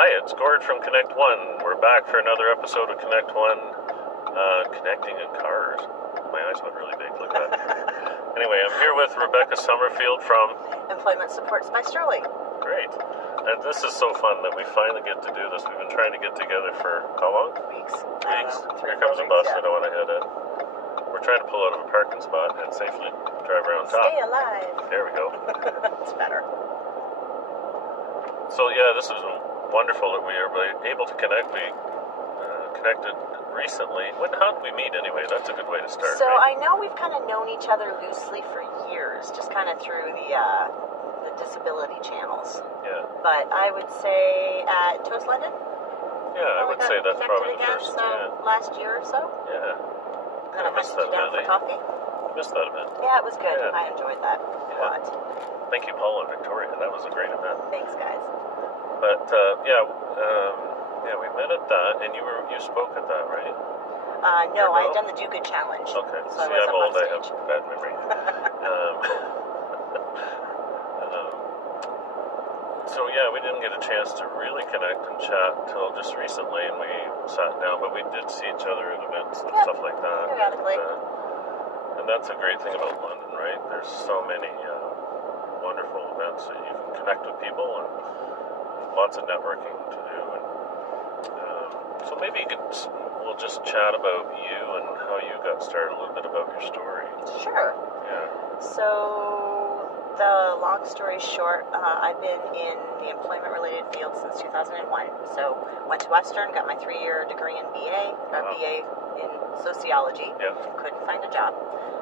Hi, it's Gord from Connect One. We're back for another episode of Connect One, connecting in cars. My eyes went really big, look at that. Anyway, I'm here with Rebecca Summerfield from Employment Supports by Sterling. Great. And this is so fun that we finally get to do this. We've been trying to get together for how long? Weeks. Weeks. Here 3 comes a weeks, bus. yeah. I don't want to hit it. We're trying to pull out of a parking spot and safely drive around top. Stay alive. There we go. It's better. So yeah, this is wonderful that we are able to connect. We connected recently. How did we meet anyway? That's a good way to start. So right? I know we've kind of known each other loosely for years, just kind of through the disability channels. Yeah. But I would say at Toast London. Yeah, I would say that's probably the first. Last year or so. Yeah. And then I hunted you down for coffee. Missed that event. Yeah, it was good. Yeah. I enjoyed that a lot. Thank you, Paul and Victoria. That was a great event. Thanks, guys. But we met at that, and you spoke at that, right? No, I had done the Do Good Challenge. Okay. So See, I was I'm up old. on I have stage. bad memory. So yeah, we didn't get a chance to really connect and chat till just recently, and we sat down, but we did see each other at events and stuff like that. Periodically. And that's a great thing about London, right? There's so many wonderful events that you can connect with people and lots of networking to do. And so maybe we'll just chat about you and how you got started, a little bit about your story. Sure. Yeah. So, the long story short, I've been in the employment-related field since 2001. So, went to Western, got my 3-year degree in BA, or Wow. BA in sociology. Yeah. Couldn't find a job.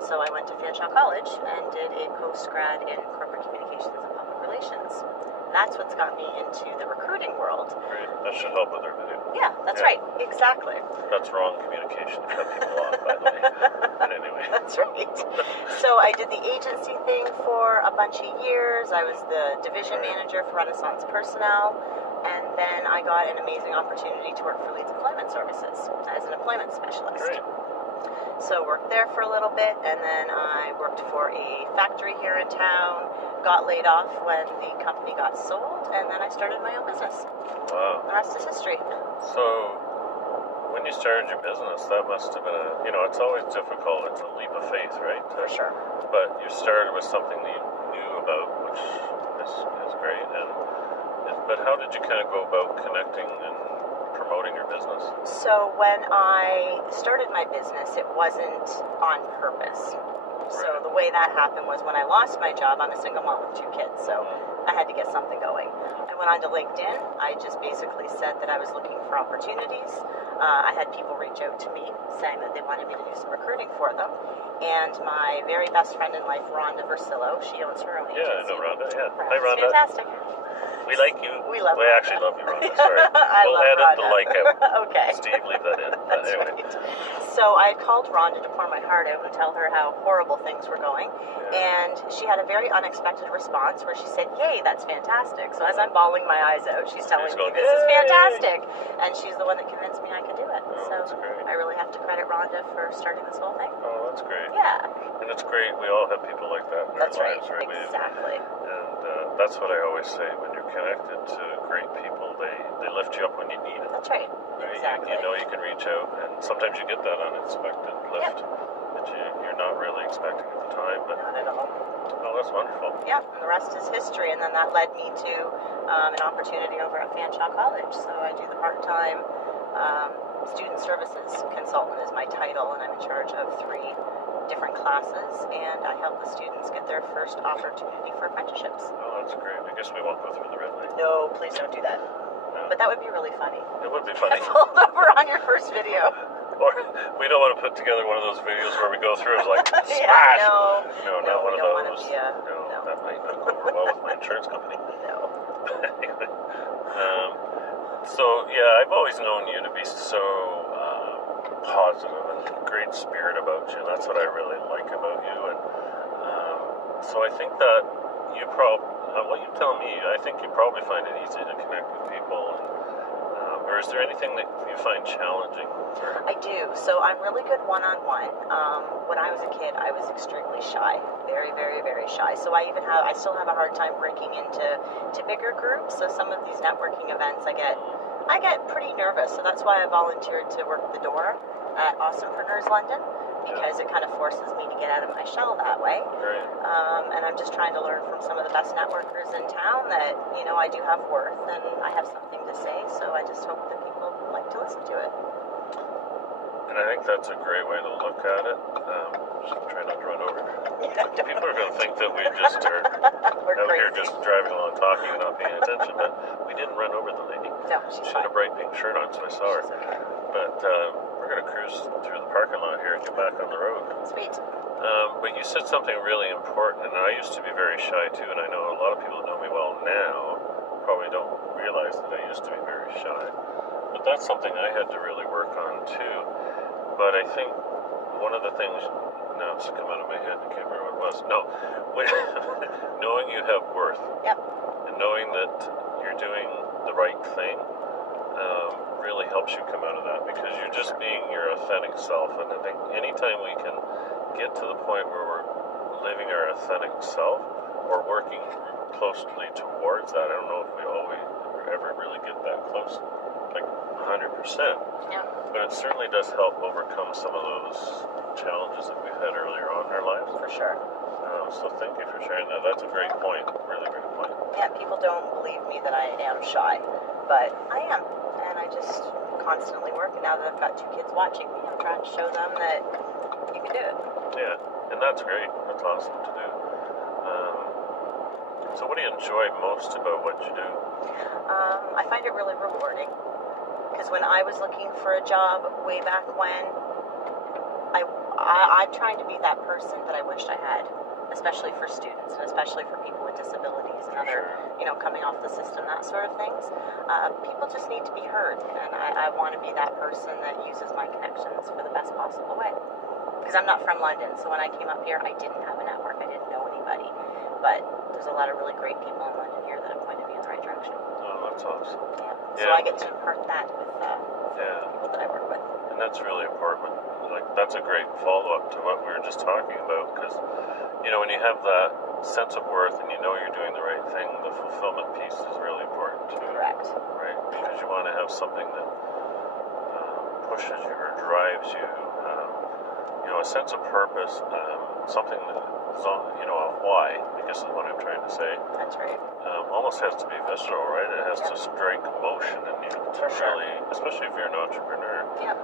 So, I went to Fansher College and did a post-grad in corporate communications and public relations. That's what's got me into the recruiting world. Great. That should help with our video. Yeah, that's right. Exactly. That's wrong communication to cut people off, by the way. But anyway. That's right. So I did the agency thing for a bunch of years. I was the division manager for Renaissance Personnel. And then I got an amazing opportunity to work for Leeds Employment Services as an employment specialist. Great. So worked there for a little bit, and then I worked for a factory here in town, got laid off when the company got sold, and then I started my own business. Wow. The rest is history. So, when you started your business, that must have been it's always difficult. It's a leap of faith, right? For sure. But you started with something that you knew about, which is great. But how did you kind of go about connecting and promoting your business? So when I started my business, it wasn't on purpose. So the way that happened was when I lost my job, I'm a single mom with 2 kids, so I had to get something going. I went onto LinkedIn. I just basically said that I was looking for opportunities. I had people reach out to me saying that they wanted me to do some recruiting for them. And my very best friend in life, Rhonda Versillo, she owns her own agency. Yeah, I know Rhonda. Yeah. Hi, Rhonda. Fantastic. We like you. We love We Rhonda. actually love you, Rhonda. Sorry. We'll love edit Rhonda. the like out. Okay. Steve, leave that in. But That's anyway. right. So I called Rhonda to pour my heart out and tell her how horrible things were going. And she had a very unexpected response where she said, "Yay, that's fantastic." So as I'm bawling my eyes out, she's telling me, going, "This is "Yay!" fantastic." And she's the one that convinced me I could do it. Oh, So that's great. I really have to credit Rhonda for starting this whole thing. Oh, that's great. Yeah. And it's great. We all have people like that in That's our right. lives, right? Exactly. And that's what I always say. When you're connected to great people, they lift you up when you need it. That's right. Right? Exactly. You know you can reach out, and sometimes you get that unexpected lift that you're not really expecting at the time. But Not at all. oh, that's wonderful. Yeah, and the rest is history. And then that led me to an opportunity over at Fanshawe College. So I do the part-time student services consultant is my title, and I'm in charge of 3 different classes, and I help the students get their first opportunity for apprenticeships. Oh, that's great. I guess we won't go through the red light. No, please don't do that. No. But that would be really funny. It would be funny. Pulled over on your first video. Or we don't want to put together one of those videos where we go through it like smash. Yeah, no, not one we of don't those. want to be No, that might not go over well with my insurance company. No. Anyway, so yeah, I've always known you to be so positive and great spirit about you. That's what I really like about you. And so I think that you what you tell me, I think you probably find it easy to connect with people and Or is there anything that you find challenging? I do. So I'm really good one-on-one. When I was a kid, I was extremely shy. Very, very, very shy. So I still have a hard time breaking into bigger groups. So some of these networking events, I get pretty nervous. So that's why I volunteered to work the door at Awesomepreneurs London, because it kind of forces me to get out of my shell that way. Right. And I'm just trying to learn from some of the best networkers in town that, I do have worth and I have something to say. So I just hope that people like to listen to it. And I think that's a great way to look at it. Try not to run over. People are going to think that we just are out here just driving along talking and not paying attention, but we didn't run over the lady. No, she's She fine. had a bright pink shirt on, so I saw her. Okay. But we're going to cruise through the parking lot here and get back on the road. Sweet. But you said something really important, and I used to be very shy too, and I know a lot of people that know me well now probably don't realize that I used to be very shy. But that's something I had to really work on too. But I think one of the things, now it's come out of my head, I can't remember what it was. No, knowing you have worth. Yep. And knowing that you're doing the right thing really helps you come out of that, because you're just being your authentic self. And I think anytime we can get to the point where we're living our authentic self or working closely towards that, I don't know if we always ever really get that close, like 100%. Yeah. But it certainly does help overcome some of those challenges that we've had earlier on in our lives. For sure. So thank you for sharing that. That's a great point. Really great point. Yeah, people don't believe me that I am shy, but I am. And I just constantly work. And now that I've got 2 kids watching me, I'm trying to show them that you can do it. Yeah, and that's great. That's awesome to do. So what do you enjoy most about what you do? I find it really rewarding, because when I was looking for a job way back when, I'm trying to be that person that I wished I had, especially for students and especially for people with disabilities and other, coming off the system, that sort of things. People just need to be heard, and I want to be that person that uses my connections for the best possible way. Because I'm not from London, so when I came up here, I didn't have a network, I didn't know anybody, but there's a lot of really great people in London here that have pointed me in the right direction. Oh, that's awesome. Yeah. So I get to impart that with people that I work with. And that's really important. Like, that's a great follow-up to what we were just talking about, because, when you have that sense of worth and you know you're doing the right thing, the fulfillment piece is really important too. Correct. Right? Because you want to have something that pushes you or drives you, a sense of purpose, something that is on, a why, I guess is what I'm trying to say. That's right. Almost has to be visceral, right? It has to strike emotion in you to really, especially if you're an entrepreneur. Yep.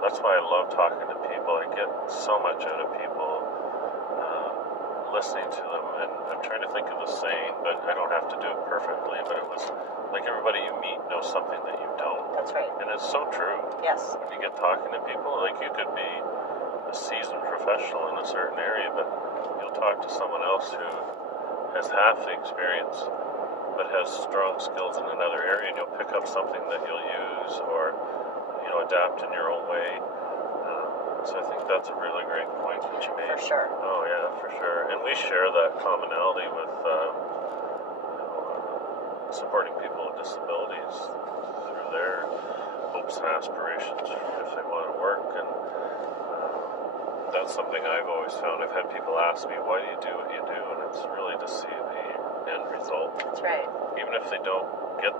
That's why I love talking to people. I get so much out of people listening to them, and I'm trying to think of the saying, but I don't have to do it perfectly, but it was like everybody you meet knows something that you don't. That's right. And it's so true. Yes. When you get talking to people, like, you could be a seasoned professional in a certain area, but you'll talk to someone else who has half the experience but has strong skills in another area, and you'll pick up something that you'll use or adapt in your own way. So I think that's a really great point that you made. For sure. Oh yeah, for sure. And we share that commonality with supporting people with disabilities through their hopes and aspirations if they want to work. And that's something I've always found. I've had people ask me, why do you do what you do? And it's really to see the end result. That's right. Even if they don't get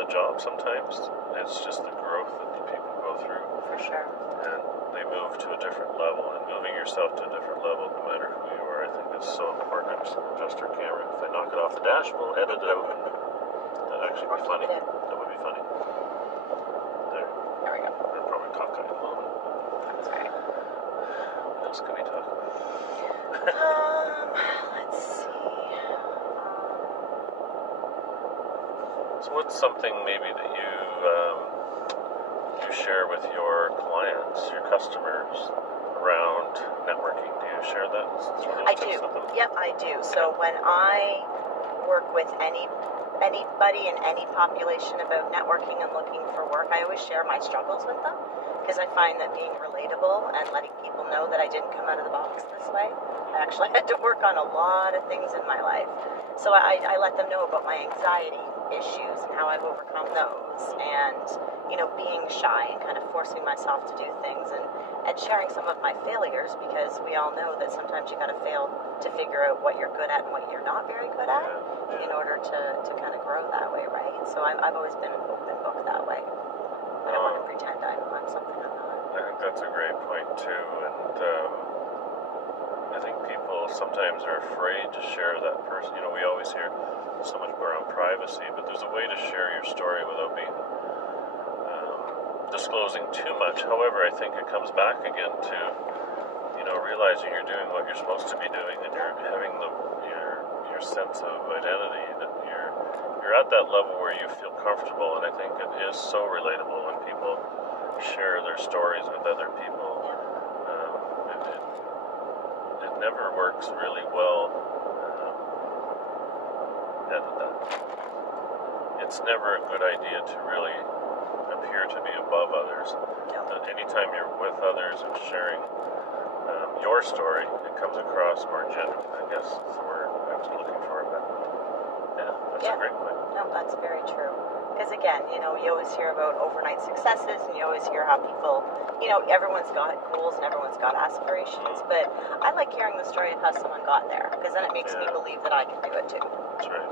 a job sometimes, it's just the growth that the people go through. For sure. And they move to a different level, and moving yourself to a different level, no matter who you are, I think is so important. I'm just going to adjust our camera. If I knock it off the dash, we'll edit it out. That'd actually be funny. That would be funny. There we go. We're probably cockeyed a little bit. That's right. What else can we talk about? Let's see. So what's something maybe that you share with your clients, your customers, around networking? Do you share that sort of I tips do. with them? Yep, I do. So when I work with anybody in any population about networking and looking for work, I always share my struggles with them, because I find that being relatable and letting people know that I didn't come out of the box this way I actually had to work on a lot of things in my life. So I let them know about my anxiety issues and how I've overcome those, and being shy and kind of forcing myself to do things, and sharing some of my failures, because we all know that sometimes you got to fail to figure out what you're good at and what you're not very good at in order to kind of grow that way, right? So I've always been an open book that way. I don't want to pretend I'm something I'm not. I think that's a great point too, and I think people sometimes are afraid to share that person. We always hear so much more around privacy, but there's a way to share your story without being disclosing too much. However, I think it comes back again to realizing you're doing what you're supposed to be doing, and you're having your sense of identity, that you're at that level where you feel comfortable. And I think it is so relatable when people share their stories with other people. It never works really well. It's never a good idea to really appear to be above others. Anytime you're with others and sharing your story, it comes across more genuine. I guess that's the word I was looking for. But that's a great point. No, that's very true. Because again, you always hear about overnight successes, and you always hear how people, everyone's got goals and everyone's got aspirations. But I like hearing the story of how someone got there, because then it makes me believe that I can do it too. That's right.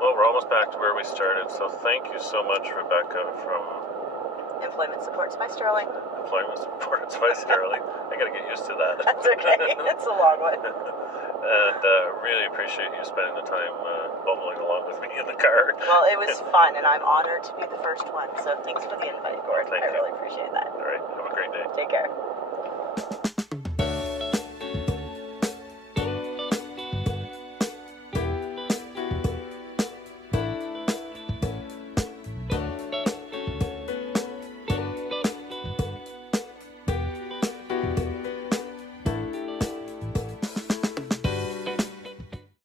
Well, we're almost back to where we started, so thank you so much, Rebecca, from Employment Supports by Sterling. Employment Supports by Sterling. I gotta get used to that. That's okay. It's a long one. And really appreciate you spending the time bumbling along with me in the car. Well, it was fun, and I'm honored to be the first one. So thanks for the invite, Gord. Thank you. Really appreciate that. All right. Have a great day. Take care.